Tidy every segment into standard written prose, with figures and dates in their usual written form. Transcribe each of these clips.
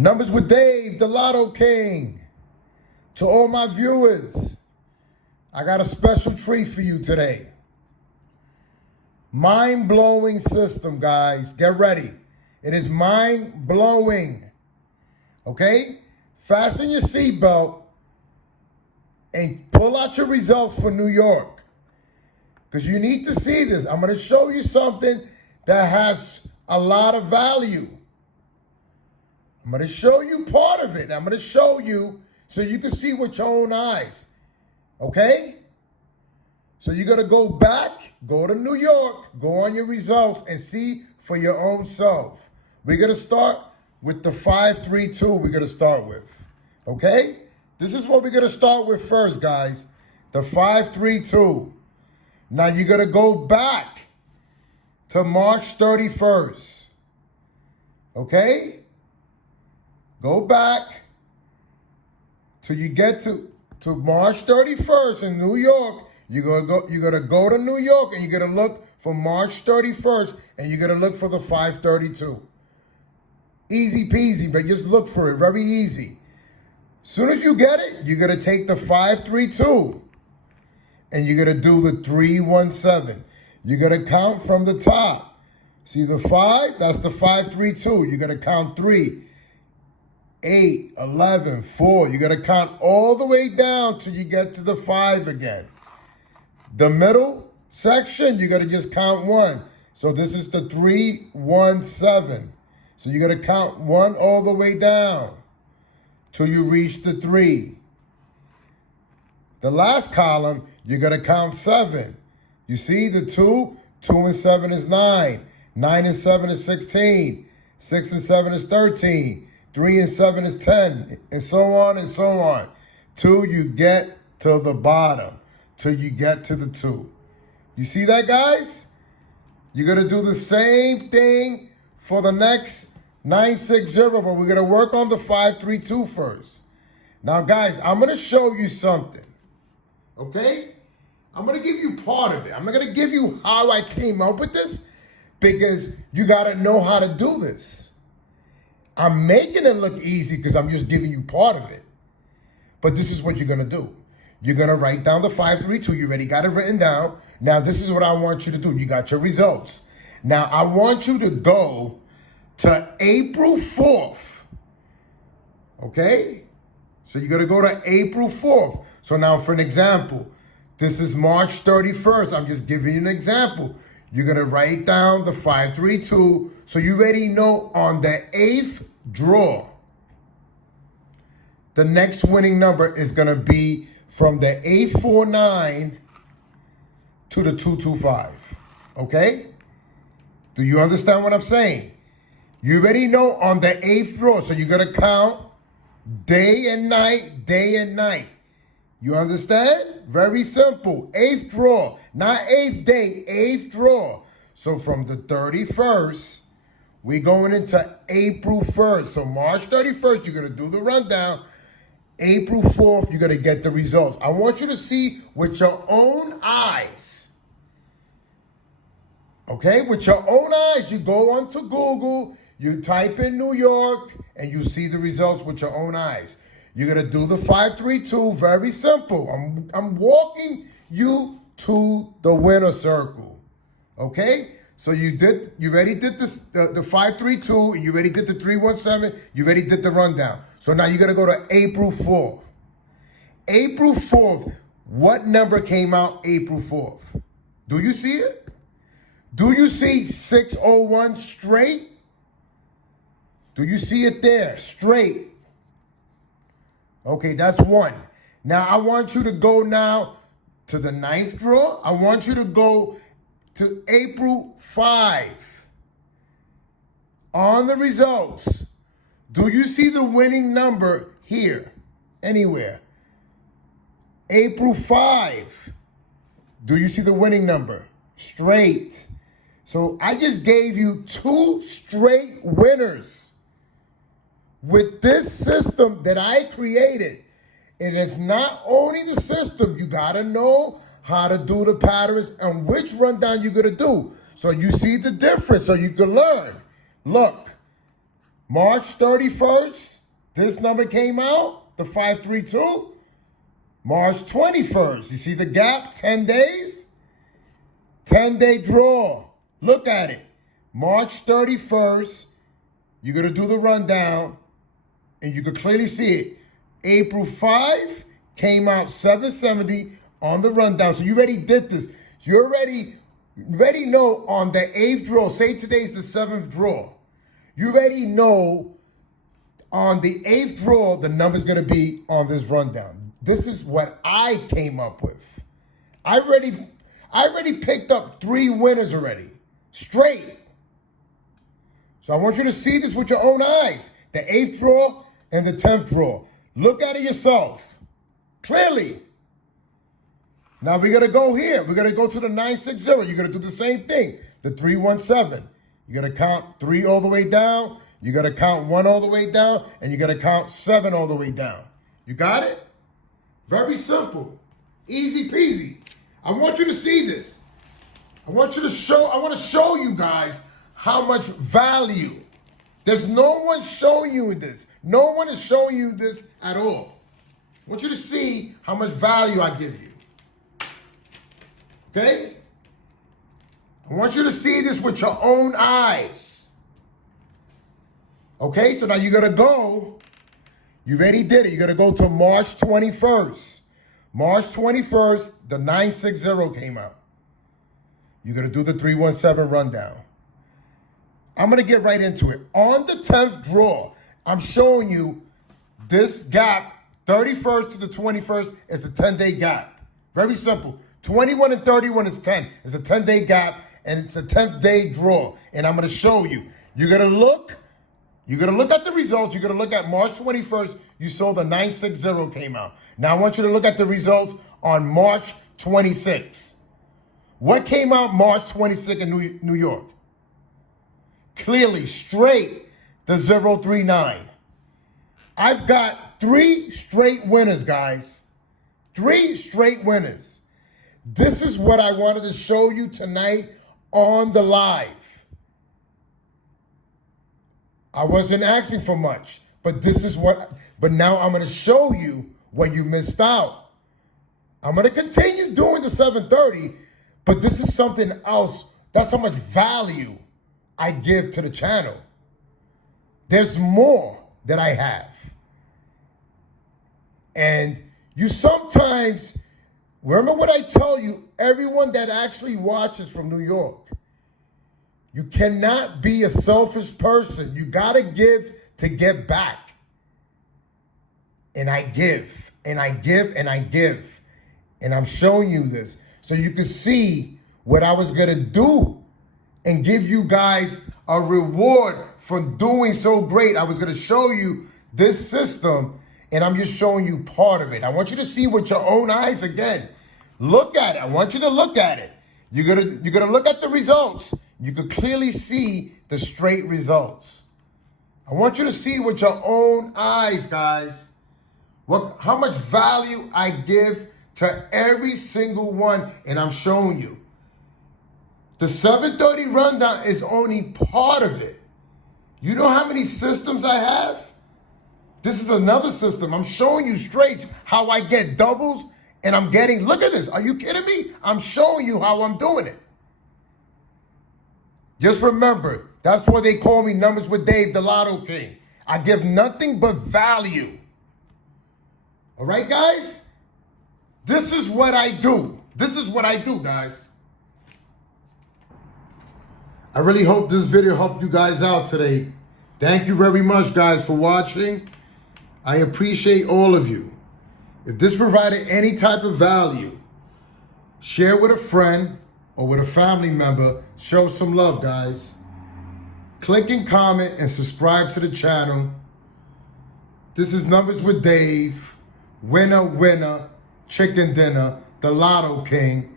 Numbers with Dave, the Lotto King. To all my viewers, I got a special treat for you today. Mind-blowing system, guys. Get ready. It is mind-blowing. Okay? Fasten your seatbelt and pull out your results for New York. Because you need to see this. I'm going to show you something that has a lot of value. I'm going to show you part of it. I'm going to show you so you can see with your own eyes. Okay? So you're going to go back, go to New York, go on your results, and see for your own self. We're going to start with the 532 we're going to start with. Okay? This is what we're going to start with first, guys. The 532. Now you're going to go back to March 31st. Okay? Go back till you get to March 31st in New York. You're gonna go to New York and you're gonna look for March 31st and you're gonna look for the 532. Easy peasy, but just look for it. Very easy. Soon as you get it, you're gonna take the 532 and you're gonna do the 317. You're gonna count from the top. See the 5? That's the 532. You're gonna count 3. 8, 11, 4. You got to count all the way down till you get to the 5 again. The middle section, you got to just count 1. So this is the 317. So you got to count 1 all the way down till you reach the 3. The last column, you got to count 7. You see the 2? 2 and 7 is 9. 9 and 7 is 16. 6 and 7 is 13. 3 and 7 is 10, and so on and so on. Till you get to the bottom, till you get to the 2. You see that, guys? You're going to do the same thing for the next 960, but we're going to work on the 532 first. Now, guys, I'm going to show you something, okay? I'm going to give you part of it. I'm not going to give you how I came up with this because you got to know how to do this. I'm making it look easy because I'm just giving you part of it. But this is what you're going to do. You're going to write down the 532. You already got it written down. Now, this is what I want you to do. You got your results. Now, I want you to go to April 4th. Okay? So you're going to go to April 4th. So now, for an example, this is March 31st. I'm just giving you an example. You're going to write down the 532 so you already know on the 8th draw, the next winning number is going to be from the 849 to the 225. Okay? Do you understand what I'm saying? You already know on the 8th draw, so you're going to count day and night, day and night. You understand? Very simple. 8th draw. Not 8th day, 8th draw. So from the 31st, we're going into April 1st. So March 31st, you're going to do the rundown. April 4th, you're going to get the results. I want you to see with your own eyes. Okay? With your own eyes, you go onto Google, you type in New York, and you see the results with your own eyes. You're going to do the 532, very simple. I'm walking you to the winner circle. Okay? So you already did this, the 532, and you already did the 317, you already did the rundown. So now you're going to go to April 4th. April 4th, what number came out April 4th? Do you see it? Do you see 601 straight? Do you see it there, straight? Okay, that's 1. Now, I want you to go now to the 9th draw. I want you to go to April 5. On the results, do you see the winning number here, anywhere? April 5. Do you see the winning number? Straight. So I just gave you 2 straight winners. With this system that I created, it is not only the system, you got to know how to do the patterns and which rundown you're going to do. So you see the difference so you can learn. Look, March 31st, this number came out, the 532. March 21st, you see the gap, 10 days? 10-day draw. Look at it. March 31st, you're going to do the rundown, and you can clearly see it. April 5 came out 770 on the rundown. So you already did this. So you already know on the 8th draw, say today's the 7th draw. You already know on the 8th draw, the number's going to be on this rundown. This is what I came up with. I already picked up 3 winners already, straight. So I want you to see this with your own eyes. The 8th draw and the 10th draw. Look at it yourself, clearly. Now we're going to go here. We're going to go to the 960. You're going to do the same thing, the 317. You're going to count 3 all the way down. You're going to count 1 all the way down. And you're going to count 7 all the way down. You got it? Very simple. Easy peasy. I want you to see this. I want to show you guys how much value. There's no one showing you this. No one is showing you this at all. I want you to see how much value I give you. Okay? I want you to see this with your own eyes. Okay, so now you're going to go. You already did it. You're going to go to March 21st. March 21st, the 960 came out. You're going to do the 317 rundown. I'm going to get right into it. On the 10th draw, I'm showing you this gap, 31st to the 21st, is a 10-day gap. Very simple. 21 and 31 is 10. It's a 10-day gap, and it's a 10th day draw. And I'm going to show you. You're going to look at the results. You're going to look at March 21st. You saw the 960 came out. Now I want you to look at the results on March 26th. What came out March 26th in New York? Clearly, straight, the 039. I've got 3 straight winners, guys. 3 straight winners. This is what I wanted to show you tonight on the live. I wasn't asking for much, but but now I'm going to show you what you missed out. I'm going to continue doing the 730, but this is something else. That's how much value I give to the channel. There's more that I have. And you sometimes, remember what I tell you, everyone that actually watches from New York, you cannot be a selfish person. You got to give to get back. And I give, and I give, and I give. And I'm showing you this so you can see what I was going to do and give you guys a reward for doing so great. I was going to show you this system, and I'm just showing you part of it. I want you to see with your own eyes again. Look at it. I want you to look at it. You're gonna look at the results. You can clearly see the straight results. I want you to see with your own eyes, guys, how much value I give to every single one, and I'm showing you. The 730 rundown is only part of it. You know how many systems I have? This is another system. I'm showing you straights how I get doubles, and I'm getting, look at this. Are you kidding me? I'm showing you how I'm doing it. Just remember, that's why they call me Numbers with Dave, the Lotto King. I give nothing but value. All right, guys? This is what I do. This is what I do, guys. I really hope this video helped you guys out today. Thank you very much, guys, for watching. I appreciate all of you. If this provided any type of value, share with a friend or with a family member. Show some love, guys. Click and comment and subscribe to the channel. This is Numbers with Dave. Winner, winner, chicken dinner, the Lotto King,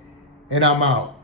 and I'm out.